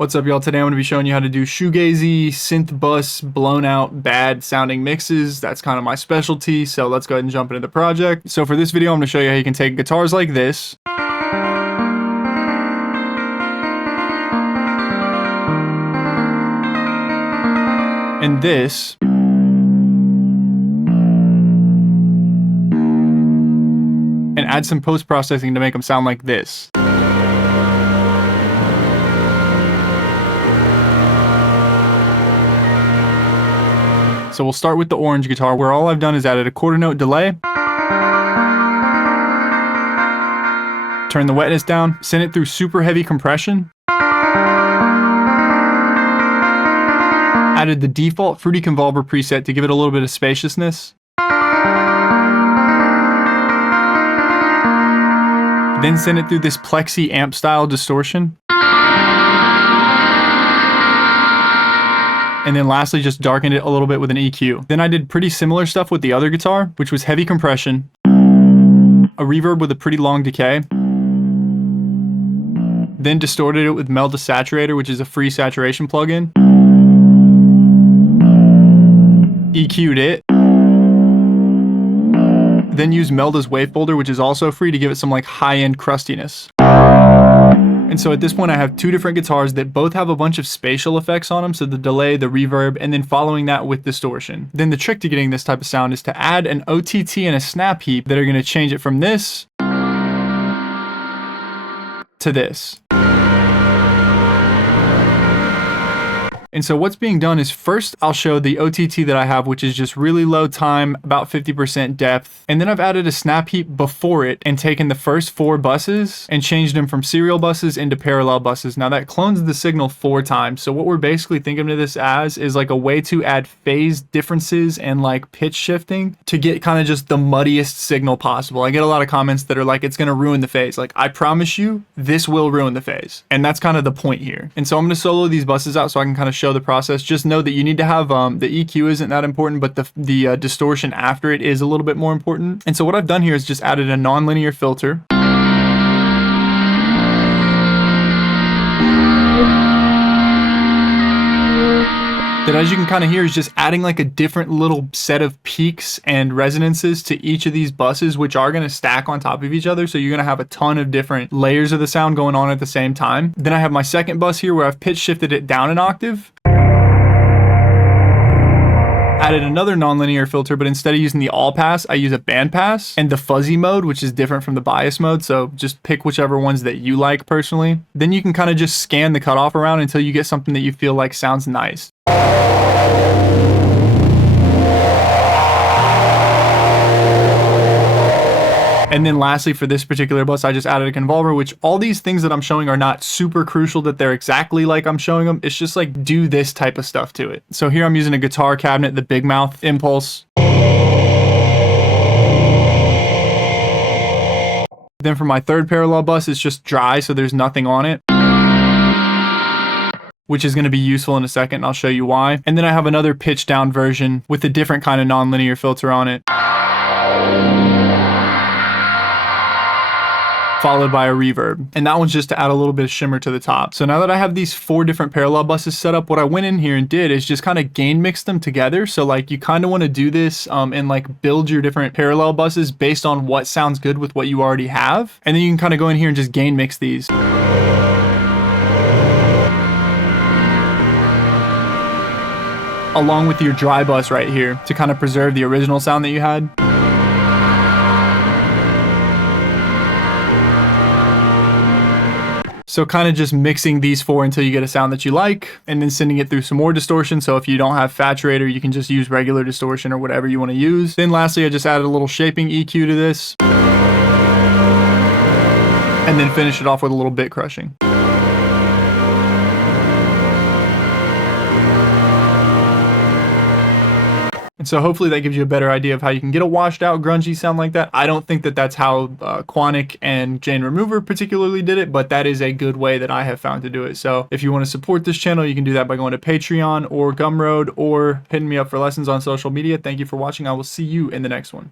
What's up, y'all? Today I'm going to be showing you how to do shoegazy, synth bus, blown out, bad sounding mixes. That's kind of my specialty, so let's go ahead and jump into the project. So for this video, I'm going to show you how you can take guitars like this, and this, and add some post-processing to make them sound like this. So we'll start with the orange guitar, where all I've done is added a quarter note delay, turn the wetness down, send it through super heavy compression, added the default Fruity Convolver preset to give it a little bit of spaciousness, then send it through this plexi amp style distortion, and then lastly just darkened it a little bit with an EQ. Then I did pretty similar stuff with the other guitar, which was heavy compression, a reverb with a pretty long decay, then distorted it with Meld to Saturator, which is a free saturation plugin, EQ'd it, then used Melda's Wave Folder, which is also free, to give it some like high-end crustiness. And so at this point I have two different guitars that both have a bunch of spatial effects on them, so the delay, the reverb, and then following that with distortion. Then the trick to getting this type of sound is to add an OTT and a snap heap that are going to change it from this to this. And so what's being done is, first I'll show the OTT that I have, which is just really low time, about 50% depth. And then I've added a snap heap before it and taken the first 4 buses and changed them from serial buses into parallel buses. Now that clones the signal 4 times. So what we're basically thinking of this as is like a way to add phase differences and like pitch shifting to get kind of just the muddiest signal possible. I get a lot of comments that are like, it's going to ruin the phase. Like, I promise you, this will ruin the phase. And that's kind of the point here. And so I'm going to solo these buses out so I can kind of show the process. Just know that you need to have the EQ isn't that important, but the distortion after it is a little bit more important. And so what I've done here is just added a nonlinear filter, that, as you can kind of hear, is just adding like a different little set of peaks and resonances to each of these buses, which are going to stack on top of each other. So you're going to have a ton of different layers of the sound going on at the same time. Then I have my second bus here where I've pitch shifted it down an octave. Added another nonlinear filter, but instead of using the all pass, I use a band pass and the fuzzy mode, which is different from the bias mode. So just pick whichever ones that you like personally. Then you can kind of just scan the cutoff around until you get something that you feel like sounds nice. And then lastly, for this particular bus, I just added a convolver, which all these things that I'm showing are not super crucial that they're exactly like I'm showing them. It's just like, do this type of stuff to it. So here I'm using a guitar cabinet, the Big Mouth Impulse. Then for my third parallel bus, it's just dry, so there's nothing on it, which is going to be useful in a second, and I'll show you why. And then I have another pitch down version with a different kind of nonlinear filter on it, followed by a reverb. And that one's just to add a little bit of shimmer to the top. So now that I have these 4 different parallel buses set up, what I went in here and did is just kind of gain mix them together. So like, you kind of want to do this and like build your different parallel buses based on what sounds good with what you already have. And then you can kind of go in here and just gain mix these, along with your dry bus right here, to kind of preserve the original sound that you had. So kind of just mixing these 4 until you get a sound that you like, and then sending it through some more distortion. So if you don't have saturator, you can just use regular distortion or whatever you want to use. Then lastly, I just added a little shaping EQ to this, and then finish it off with a little bit crushing. And so hopefully that gives you a better idea of how you can get a washed out grungy sound like that. I don't think that that's how Quannic and Jane Remover particularly did it, but that is a good way that I have found to do it. So if you want to support this channel, you can do that by going to Patreon or Gumroad or hitting me up for lessons on social media. Thank you for watching. I will see you in the next one.